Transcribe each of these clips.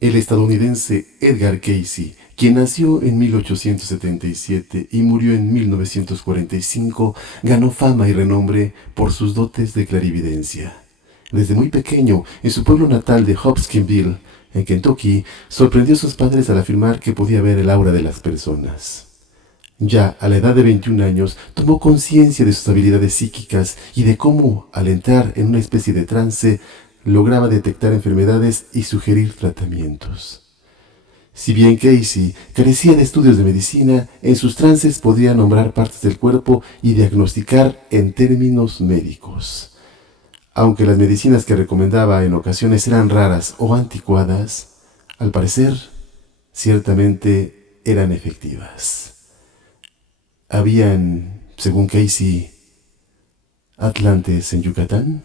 El estadounidense Edgar Cayce, quien nació en 1877 y murió en 1945, ganó fama y renombre por sus dotes de clarividencia. Desde muy pequeño, en su pueblo natal de Hopkinsville, en Kentucky, sorprendió a sus padres al afirmar que podía ver el aura de las personas. Ya a la edad de 21 años, tomó conciencia de sus habilidades psíquicas y de cómo, al entrar en una especie de trance, lograba detectar enfermedades y sugerir tratamientos. Si bien Cayce carecía de estudios de medicina, en sus trances podía nombrar partes del cuerpo y diagnosticar en términos médicos. Aunque las medicinas que recomendaba en ocasiones eran raras o anticuadas, al parecer, ciertamente eran efectivas. ¿Habían, según Cayce, atlantes en Yucatán?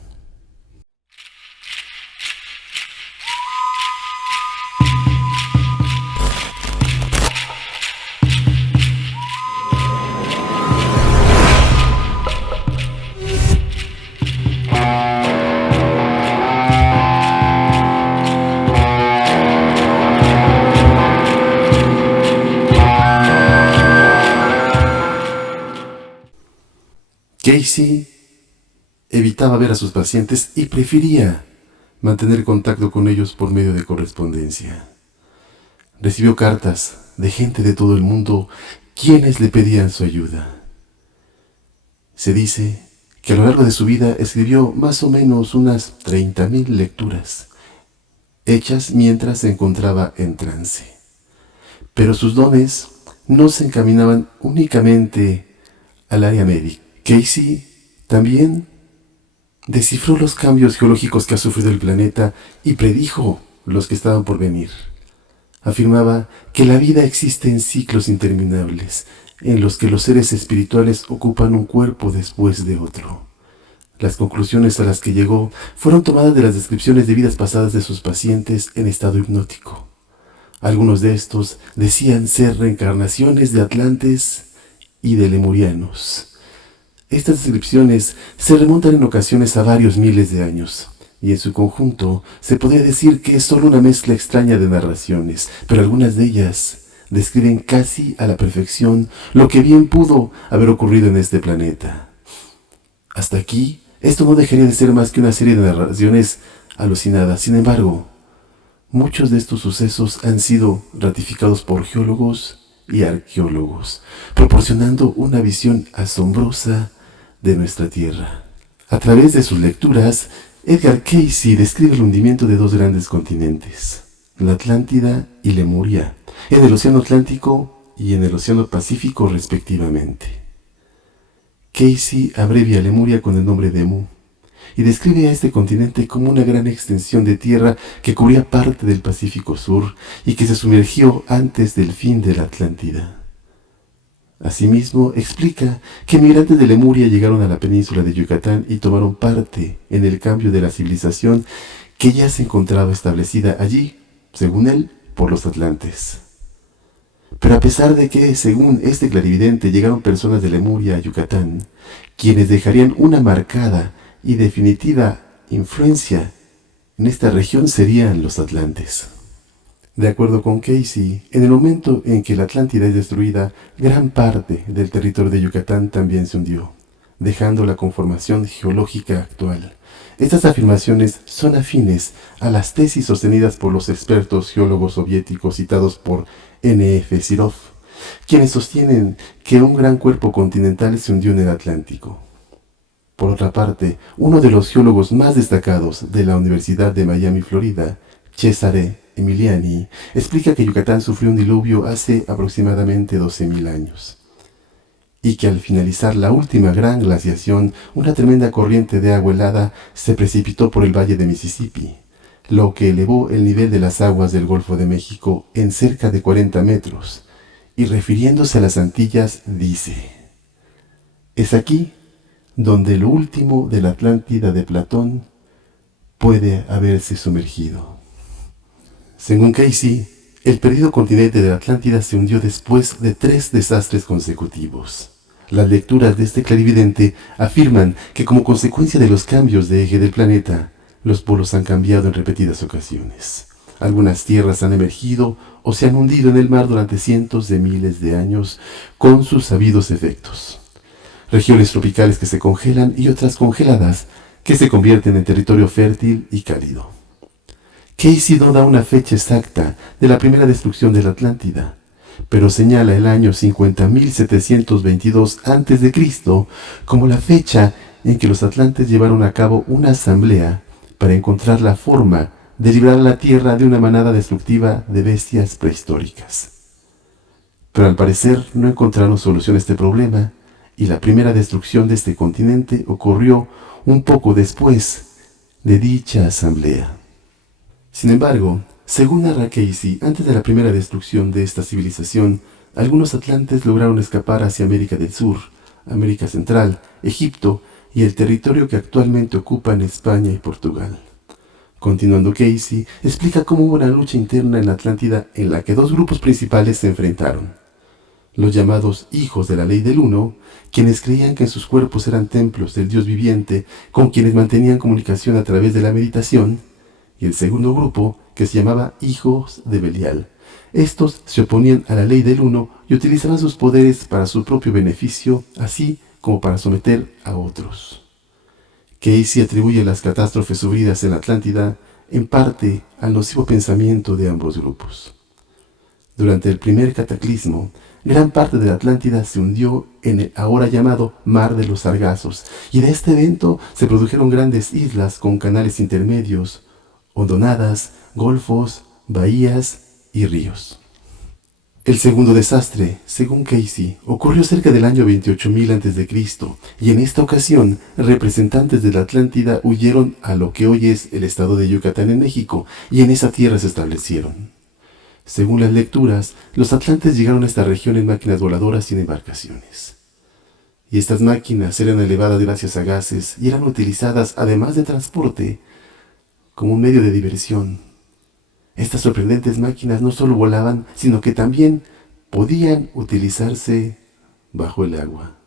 Cayce evitaba ver a sus pacientes y prefería mantener contacto con ellos por medio de correspondencia. Recibió cartas de gente de todo el mundo quienes le pedían su ayuda. Se dice que a lo largo de su vida escribió más o menos unas 30,000 lecturas, hechas mientras se encontraba en trance. Pero sus dones no se encaminaban únicamente al área médica. Cayce también descifró los cambios geológicos que ha sufrido el planeta y predijo los que estaban por venir. Afirmaba que la vida existe en ciclos interminables, en los que los seres espirituales ocupan un cuerpo después de otro. Las conclusiones a las que llegó fueron tomadas de las descripciones de vidas pasadas de sus pacientes en estado hipnótico. Algunos de estos decían ser reencarnaciones de atlantes y de lemurianos. Estas descripciones se remontan en ocasiones a varios miles de años, y en su conjunto se podría decir que es solo una mezcla extraña de narraciones, pero algunas de ellas describen casi a la perfección lo que bien pudo haber ocurrido en este planeta. Hasta aquí, esto no dejaría de ser más que una serie de narraciones alucinadas. Sin embargo, muchos de estos sucesos han sido ratificados por geólogos y arqueólogos, proporcionando una visión asombrosa de nuestra Tierra. A través de sus lecturas, Edgar Cayce describe el hundimiento de dos grandes continentes, la Atlántida y Lemuria, en el Océano Atlántico y en el Océano Pacífico respectivamente. Cayce abrevia Lemuria con el nombre de Mu y describe a este continente como una gran extensión de tierra que cubría parte del Pacífico Sur y que se sumergió antes del fin de la Atlántida. Asimismo, explica que migrantes de Lemuria llegaron a la península de Yucatán y tomaron parte en el cambio de la civilización que ya se encontraba establecida allí, según él, por los atlantes. Pero a pesar de que, según este clarividente, llegaron personas de Lemuria a Yucatán, quienes dejarían una marcada y definitiva influencia en esta región serían los atlantes. De acuerdo con Cayce, en el momento en que la Atlántida es destruida, gran parte del territorio de Yucatán también se hundió, dejando la conformación geológica actual. Estas afirmaciones son afines a las tesis sostenidas por los expertos geólogos soviéticos citados por N.F. Sirov, quienes sostienen que un gran cuerpo continental se hundió en el Atlántico. Por otra parte, uno de los geólogos más destacados de la Universidad de Miami, Florida, Cesare Emiliani, explica que Yucatán sufrió un diluvio hace aproximadamente 12,000 años y que al finalizar la última gran glaciación, una tremenda corriente de agua helada se precipitó por el valle de Mississippi, lo que elevó el nivel de las aguas del Golfo de México en cerca de 40 metros, y refiriéndose a las Antillas dice: «Es aquí donde lo último de la Atlántida de Platón puede haberse sumergido». Según Cayce, el perdido continente de la Atlántida se hundió después de 3 desastres consecutivos. Las lecturas de este clarividente afirman que como consecuencia de los cambios de eje del planeta, los polos han cambiado en repetidas ocasiones. Algunas tierras han emergido o se han hundido en el mar durante cientos de miles de años con sus sabidos efectos. Regiones tropicales que se congelan y otras congeladas que se convierten en territorio fértil y cálido. Casey no da una fecha exacta de la primera destrucción de la Atlántida, pero señala el año 50.722 a.C. como la fecha en que los atlantes llevaron a cabo una asamblea para encontrar la forma de librar a la Tierra de una manada destructiva de bestias prehistóricas. Pero al parecer no encontraron solución a este problema, y la primera destrucción de este continente ocurrió un poco después de dicha asamblea. Sin embargo, según narra Casey, antes de la primera destrucción de esta civilización, algunos atlantes lograron escapar hacia América del Sur, América Central, Egipto y el territorio que actualmente ocupan España y Portugal. Continuando, Casey explica cómo hubo una lucha interna en la Atlántida en la que dos grupos principales se enfrentaron. Los llamados hijos de la ley del uno, quienes creían que en sus cuerpos eran templos del Dios viviente, con quienes mantenían comunicación a través de la meditación, y el segundo grupo, que se llamaba hijos de Belial. Estos se oponían a la ley del uno y utilizaban sus poderes para su propio beneficio, así como para someter a otros. Casey atribuye las catástrofes sufridas en la Atlántida en parte al nocivo pensamiento de ambos grupos. Durante el primer cataclismo, gran parte de la Atlántida se hundió en el ahora llamado Mar de los Sargazos, y de este evento se produjeron grandes islas con canales intermedios, hondonadas, golfos, bahías y ríos. El segundo desastre, según Casey, ocurrió cerca del año 28.000 a.C., y en esta ocasión representantes de la Atlántida huyeron a lo que hoy es el estado de Yucatán en México, y en esa tierra se establecieron. Según las lecturas, los atlantes llegaron a esta región en máquinas voladoras y en embarcaciones. Y estas máquinas eran elevadas gracias a gases y eran utilizadas, además de transporte, como un medio de diversión. Estas sorprendentes máquinas no solo volaban, sino que también podían utilizarse bajo el agua.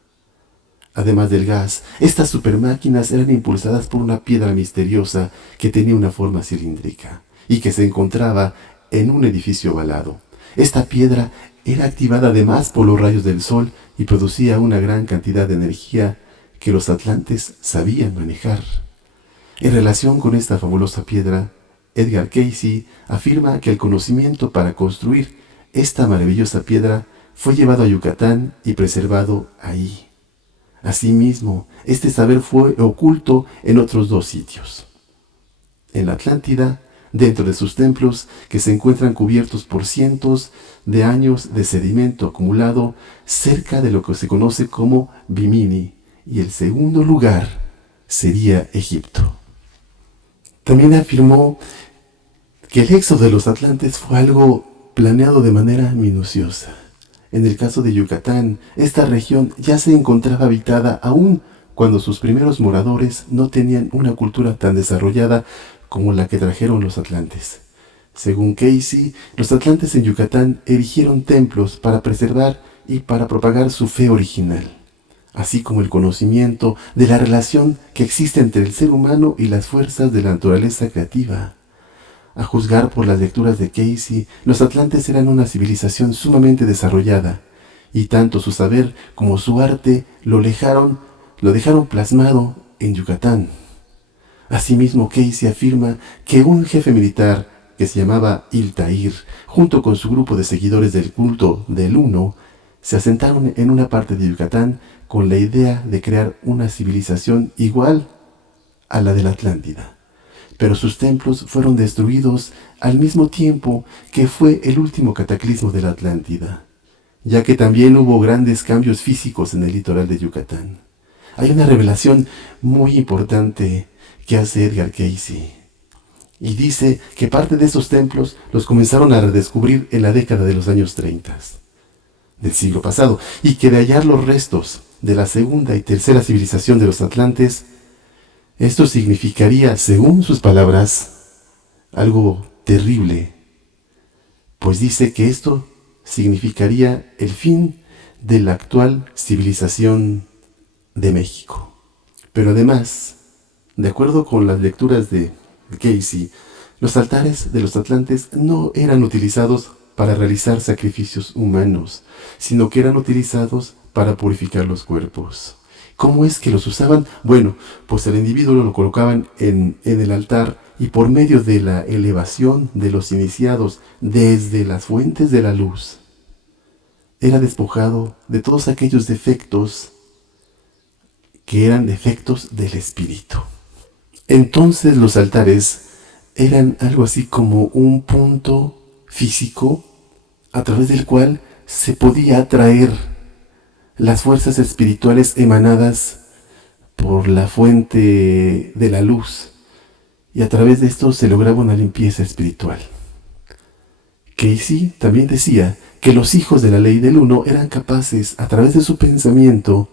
Además del gas, estas supermáquinas eran impulsadas por una piedra misteriosa que tenía una forma cilíndrica y que se encontraba en un edificio ovalado. Esta piedra era activada además por los rayos del sol y producía una gran cantidad de energía que los atlantes sabían manejar. En relación con esta fabulosa piedra, Edgar Casey afirma que el conocimiento para construir esta maravillosa piedra fue llevado a Yucatán y preservado ahí. Asimismo, este saber fue oculto en otros dos sitios. En la Atlántida, dentro de sus templos, que se encuentran cubiertos por cientos de años de sedimento acumulado cerca de lo que se conoce como Bimini, y el segundo lugar sería Egipto. También afirmó que el éxodo de los atlantes fue algo planeado de manera minuciosa. En el caso de Yucatán, esta región ya se encontraba habitada aún cuando sus primeros moradores no tenían una cultura tan desarrollada como la que trajeron los atlantes. Según Casey, los atlantes en Yucatán erigieron templos para preservar y para propagar su fe original, así como el conocimiento de la relación que existe entre el ser humano y las fuerzas de la naturaleza creativa. A juzgar por las lecturas de Casey, los atlantes eran una civilización sumamente desarrollada, y tanto su saber como su arte lo dejaron plasmado en Yucatán. Asimismo, Casey afirma que un jefe militar que se llamaba Iltair, junto con su grupo de seguidores del culto del Uno, se asentaron en una parte de Yucatán con la idea de crear una civilización igual a la de la Atlántida. Pero sus templos fueron destruidos al mismo tiempo que fue el último cataclismo de la Atlántida, ya que también hubo grandes cambios físicos en el litoral de Yucatán. Hay una revelación muy importante que hace Edgar Casey, y dice que parte de esos templos los comenzaron a redescubrir en la década de los años 30 del siglo pasado, y que de hallar los restos de la segunda y tercera civilización de los atlantes, esto significaría, según sus palabras, algo terrible, pues dice que esto significaría el fin de la actual civilización de México. Pero además, de acuerdo con las lecturas de Casey, Los altares de los atlantes no eran utilizados para realizar sacrificios humanos, sino que eran utilizados para purificar los cuerpos. ¿Cómo es que los usaban? Bueno, pues el individuo lo colocaban en el altar y por medio de la elevación de los iniciados desde las fuentes de la luz, era despojado de todos aquellos defectos que eran defectos del espíritu. Entonces los altares eran algo así como un punto físico a través del cual se podía atraer las fuerzas espirituales emanadas por la fuente de la luz, y a través de esto se lograba una limpieza espiritual. Casey también decía que los hijos de la ley del uno eran capaces, a través de su pensamiento,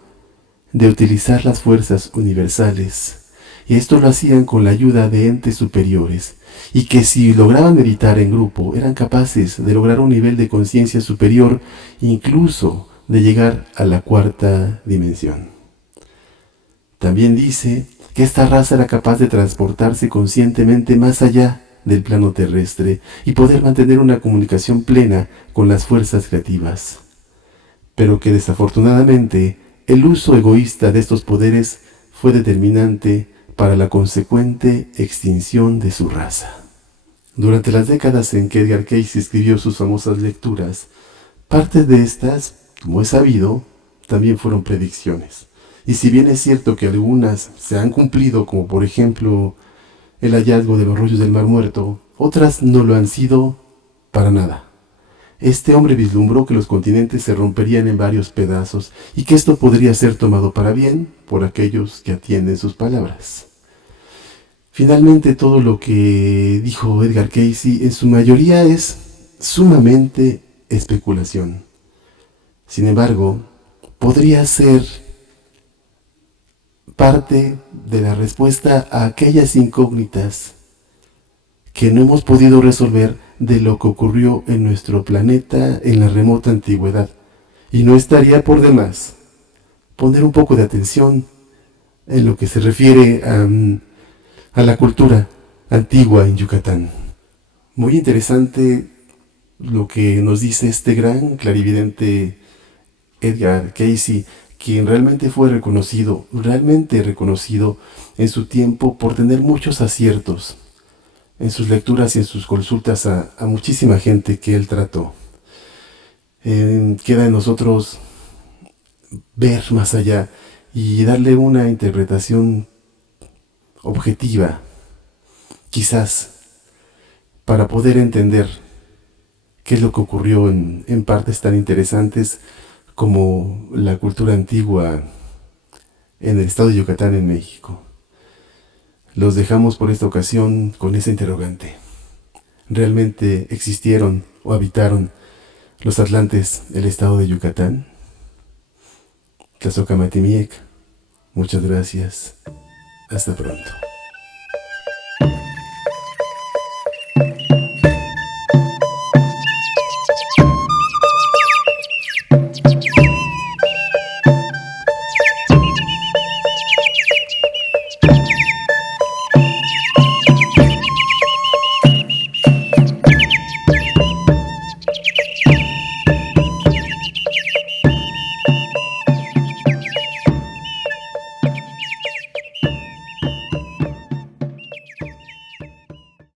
de utilizar las fuerzas universales, y esto lo hacían con la ayuda de entes superiores, y que si lograban meditar en grupo, eran capaces de lograr un nivel de conciencia superior, incluso de llegar a la cuarta dimensión. También dice que esta raza era capaz de transportarse conscientemente más allá del plano terrestre y poder mantener una comunicación plena con las fuerzas creativas, pero que desafortunadamente el uso egoísta de estos poderes fue determinante para la consecuente extinción de su raza. Durante las décadas en que Edgar Cayce escribió sus famosas lecturas, parte de estas, como es sabido, también fueron predicciones. Y si bien es cierto que algunas se han cumplido, como por ejemplo el hallazgo de los rollos del Mar Muerto, otras no lo han sido para nada. Este hombre vislumbró que los continentes se romperían en varios pedazos y que esto podría ser tomado para bien por aquellos que atienden sus palabras. Finalmente, todo lo que dijo Edgar Cayce en su mayoría es sumamente especulación. Sin embargo, podría ser parte de la respuesta a aquellas incógnitas que no hemos podido resolver de lo que ocurrió en nuestro planeta en la remota antigüedad. Y no estaría por demás poner un poco de atención en lo que se refiere a la cultura antigua en Yucatán. Muy interesante lo que nos dice este gran clarividente Edgar Cayce, quien realmente fue realmente reconocido en su tiempo por tener muchos aciertos en sus lecturas y en sus consultas a muchísima gente que él trató. Queda en nosotros ver más allá y darle una interpretación objetiva, quizás, para poder entender qué es lo que ocurrió en partes tan interesantes como la cultura antigua en el estado de Yucatán, en México. Los dejamos por esta ocasión con esa interrogante. ¿Realmente existieron o habitaron los atlantes el estado de Yucatán? Tlazocamatimiec, muchas gracias. Hasta pronto.